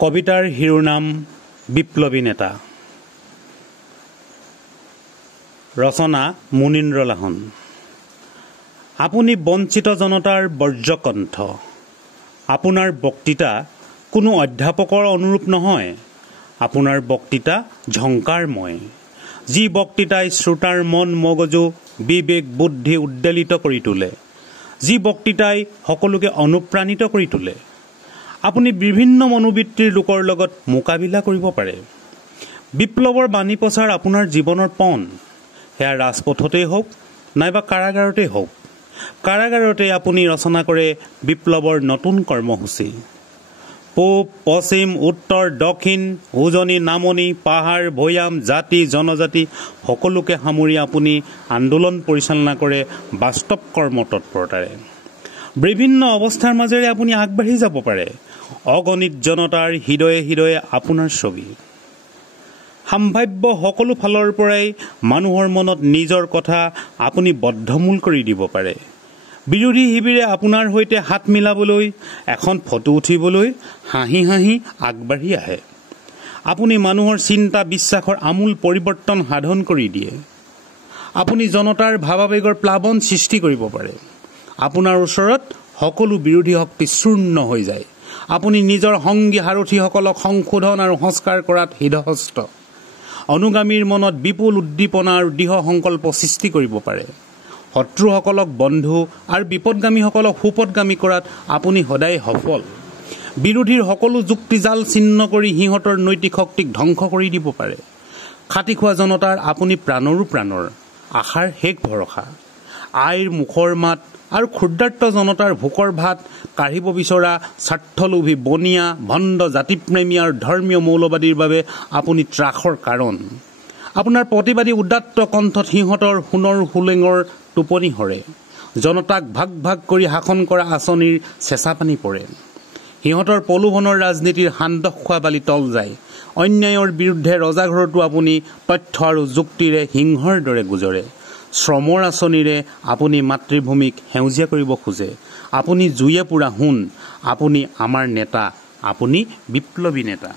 কবিতাৰ শিৰোনাম বিপ্লৱী নেতা। ৰচনা মুনীন্দ্ৰ লাহন। আপুনি বঞ্চিত জনতাৰ বজ্ৰকণ্ঠ। আপোনাৰ বক্তৃতা কোনো অধ্যাপকৰ অনুৰূপ নহয়। আপোনাৰ বক্তৃতা ঝংকাৰময়, যি বক্তৃতাই শ্ৰোতাৰ মন মগজু বিবেক বুদ্ধি উদ্বেলিত কৰি তোলে, যি বক্তৃতাই সকলোকে অনুপ্ৰাণিত কৰি তোলে। আপুনি বিভিন্ন মনোবৃত্তিৰ লোকৰ লগত মোকাবিলা কৰিব পাৰে। বিপ্লৱৰ বাণী প্ৰচাৰ আপোনাৰ জীৱনৰ পণ, সেয়া ৰাজপথতেই হওক নাইবা কাৰাগাৰতেই হওক। কাৰাগাৰতে আপুনি ৰচনা কৰে বিপ্লৱৰ নতুন কৰ্মসূচী। পূব পশ্চিম উত্তৰ দক্ষিণ উজনি নামনি পাহাৰ ভৈয়াম জাতি জনজাতি সকলোকে সামৰি আপুনি আন্দোলন পৰিচালনা কৰে বাস্তৱ কৰ্মতৎপৰতাৰে। বিভিন্ন অৱস্থাৰ মাজেৰে আপুনি আগবাঢ়ি যাব পাৰে। অগণিত জনতাৰ হৃদয়ে হৃদয়ে আপোনাৰ ছবি। সম্ভাৱ্য সকলো ফালৰ পৰাই মানুহৰ মনত নিজৰ কথা আপুনি বদ্ধমূল কৰি দিব পাৰে। বিৰোধী শিবিৰে আপোনাৰ সৈতে হাত মিলাবলৈ, এখন ফটো উঠিবলৈ হাঁহি হাঁহি আগবাঢ়ি আহে। আপুনি মানুহৰ চিন্তা বিশ্বাসৰ আমূল পৰিৱৰ্তন সাধন কৰি দিয়ে। আপুনি জনতাৰ ভাৱাবেগৰ প্লাৱন সৃষ্টি কৰিব পাৰে। আপোনাৰ ওচৰত সকলো বিৰোধী শক্তি চূৰ্ণ হৈ যায়। আপুনি নিজৰ সংগী সাৰথীসকলক সংশোধন আৰু সংস্কাৰ কৰাত সিদ্ধহস্ত। অনুগামীৰ মনত বিপুল উদ্দীপনা আৰু দৃঢ় সংকল্প সৃষ্টি কৰিব পাৰে। শত্ৰুসকলক বন্ধু আৰু বিপদগামীসকলক সুপদগামী কৰাত আপুনি সদায় সফল। বিৰোধীৰ সকলো যুক্তিজাল ছিন্ন কৰি সিহঁতৰ নৈতিক শক্তিক ধ্বংস কৰি দিব পাৰে। খাটি খোৱা জনতাৰ আপুনি প্ৰাণৰো প্ৰাণৰ, আশাৰ শেষ ভৰসা। আইৰ মুখৰ মাত আৰু ক্ষুদ্ৰাৰ্ত জনতাৰ ভোকৰ ভাত কাঢ়িব বিচৰা স্বাৰ্থলোভী বনিয়া ভণ্ড জাতিপ্ৰেমী আৰু ধৰ্মীয় মৌলবাদীৰ বাবে আপুনি ত্ৰাসৰ কাৰণ। আপোনাৰ প্ৰতিবাদী উদাত্ত কণ্ঠত সিহঁতৰ সোণৰ সোলেঙৰ টোপনি সৰে। জনতাক ভাগ ভাগ কৰি শাসন কৰা আঁচনিৰ চেঁচা পানী পৰে। সিহঁতৰ প্ৰলোভনৰ ৰাজনীতিৰ সান্দহ খোৱা বালি তল যায়। অন্যায়ৰ বিৰুদ্ধে ৰজাঘৰতো আপুনি তথ্য আৰু যুক্তিৰে সিংহৰ দৰে গুজৰে। শ্ৰমৰ আঁচনিৰে আপুনি মাতৃভূমিক সেউজীয়া কৰিব খোজে। আপুনি জুয়ে পুৰা সোণ। আপুনি আমাৰ নেতা, আপুনি বিপ্লৱী নেতা।